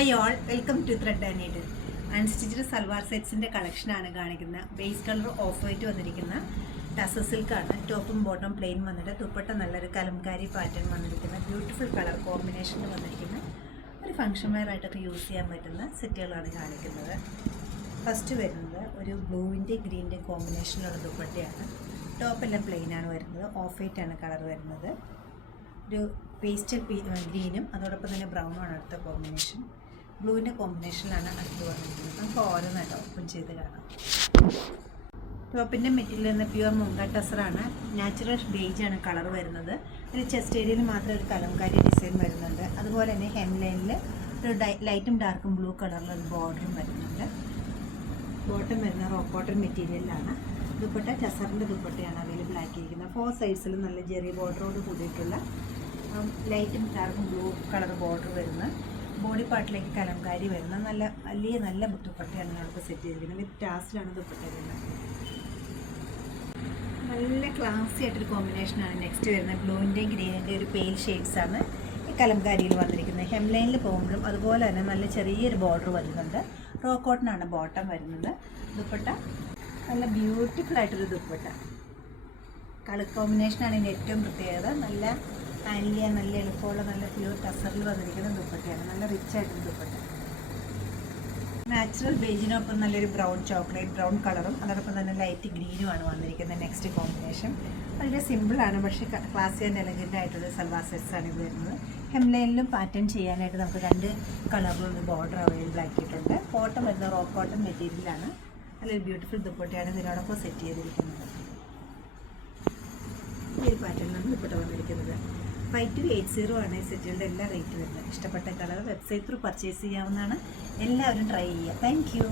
Hi all, welcome to thread and needle. Unstitched salwar സെറ്റ്സിൻ്റെ കളക്ഷനാണ് കാണിക്കുന്നത്. ബേസ് കളർ ഓഫ് വൈറ്റ് വന്നിരിക്കുന്ന ടസർ സിൽക്കാണ്. ടോപ്പും ബോട്ടം പ്ലെയിൻ വന്നിട്ട് ദുപ്പട്ട നല്ലൊരു കലംകാരി പാറ്റേൺ വന്നിരിക്കുന്ന ബ്യൂട്ടിഫുൾ കളർ കോമ്പിനേഷനിൽ വന്നിരിക്കുന്ന ഒരു ഫംഗ്ഷൻ വെയർ ആയിട്ടൊക്കെ യൂസ് ചെയ്യാൻ പറ്റുന്ന സെറ്റുകളാണ് കാണിക്കുന്നത്. ഫസ്റ്റ് വരുന്നത് ഒരു ബ്ലൂവിൻ്റെ ഗ്രീൻ്റെ കോമ്പിനേഷനിലുള്ള ദുപ്പട്ടയാണ്. ടോപ്പെല്ലാം പ്ലെയിനാണ് വരുന്നത്. ഓഫ് വൈറ്റ് ആണ് കളർ വരുന്നത്. ഒരു പേസ്റ്റൽ ഗ്രീനും അതോടൊപ്പം തന്നെ ബ്രൗണുമാണ് അടുത്ത കോമ്പിനേഷൻ. ബ്ലൂവിൻ്റെ കോമ്പിനേഷനിലാണ് അടുത്ത് വന്നിരിക്കുന്നത്. നമുക്ക് ഓരോന്നായിട്ട് ഓപ്പൺ ചെയ്ത് കാണാം. ടോപ്പിൻ്റെ മെറ്റീരിയൽ എന്ന പ്യുവർ മുങ്ക ടസറാണ്. നാച്ചുറൽ ബേജാണ് കളർ വരുന്നത്. ഒരു ചെസ്റ്റ് ഏരിയയിൽ മാത്രം ഒരു കലംകാരി ഡിസൈൻ വരുന്നുണ്ട്. അതുപോലെ തന്നെ ഹെം ലൈനിൽ ഒരു ലൈറ്റും ഡാർക്കും ബ്ലൂ കളറിലൊരു ബോർഡറും വരുന്നുണ്ട്. ബോട്ടം വരുന്ന റോക്ക് കോട്ടൺ മെറ്റീരിയലിലാണ്. ദുപ്പട്ട ടസറിൻ്റെ ദുപ്പട്ടയാണ് അവൈലബിൾ ആക്കിയിരിക്കുന്നത്. 4 സൈഡ്സിലും നല്ല ജെറി ബോർഡറോട് കൂടിയിട്ടുള്ള ലൈറ്റും ഡാർക്കും ബ്ലൂ കളർ ബോർഡർ വരുന്ന ബോഡി പാർട്ടിലേക്ക് കലംകാരി വരുന്ന നല്ല ദുപ്പട്ടയാണ് നമുക്ക് സെറ്റ് ചെയ്തിരിക്കുന്നത്. വിത്ത് ടാസിലാണ് ദുപ്പട്ട വരുന്നത്. നല്ല ക്ലാസി ആയിട്ടൊരു കോമ്പിനേഷനാണ് നെക്സ്റ്റ് വരുന്നത്. ബ്ലൂവിൻ്റെയും ഗ്രീനിൻ്റെയും ഒരു പെയിൽ ഷെയ്ഡ്സാണ് ഈ കലംകാരിയിൽ വന്നിരിക്കുന്നത്. ഹെം ലൈനിൽ പോകുമ്പോഴും അതുപോലെ തന്നെ നല്ല ചെറിയൊരു ബോർഡർ വരുന്നുണ്ട്. റോ കോട്ടനാണ് ബോട്ടം വരുന്നത്. ദുപ്പട്ട നല്ല ബ്യൂട്ടിഫുൾ ആയിട്ടൊരു ദുപ്പട്ട. കളർ കോമ്പിനേഷനാണ് ഇതിൻ്റെ ഏറ്റവും പ്രത്യേകത. നല്ല ഹാൻഡിൽ നല്ല എളുപ്പമുള്ള നല്ല പ്യൂർ ടസറിൽ വന്നിരിക്കുന്ന ദുപ്പട്ടയാണ്. നല്ല റിച്ച് ആയിട്ടൊരു ദുപ്പട്ട. നാച്ചുറൽ ബേജിനൊപ്പം നല്ലൊരു ചോക്ലേറ്റ് ബ്രൗൺ കളറും അതോടൊപ്പം തന്നെ ലൈറ്റ് ഗ്രീനുമാണ് വന്നിരിക്കുന്നത് നെക്സ്റ്റ് കോമ്പിനേഷൻ. വളരെ സിമ്പിളാണ്, പക്ഷേ ക്ലാസി ആൻഡ് എലഗൻ്റ് ആയിട്ടുള്ള സൽവാർ സെറ്റ്സാണ് ഇത് വരുന്നത്. ഹെംലൈനിലും പാറ്റേൺ ചെയ്യാനായിട്ട് നമുക്ക് 2 കളറിലുള്ള ബോർഡർ അവൈലബിൾ ആക്കിയിട്ടുണ്ട്. കോട്ടൺ വരുന്ന റോക്ക് കോട്ടൺ മെറ്റീരിയലാണ്. നല്ലൊരു ബ്യൂട്ടിഫുൾ ദുപ്പട്ടയാണ് ഇതിനോടൊപ്പം സെറ്റ് ചെയ്തിരിക്കുന്നത്. ഈ ഒരു പാറ്റേണിലാണ് ദുപ്പട്ട വന്നിരിക്കുന്നത്. 5280 ആണ് ഈ സെറ്റുകളുടെ എല്ലാ റേറ്റ് വരുന്നത്. ഇഷ്ടപ്പെട്ട കളർ വെബ്സൈറ്റ് ത്രൂ പർച്ചേസ് ചെയ്യാവുന്നതാണ്. എല്ലാവരും ട്രൈ ചെയ്യുക. Thank you.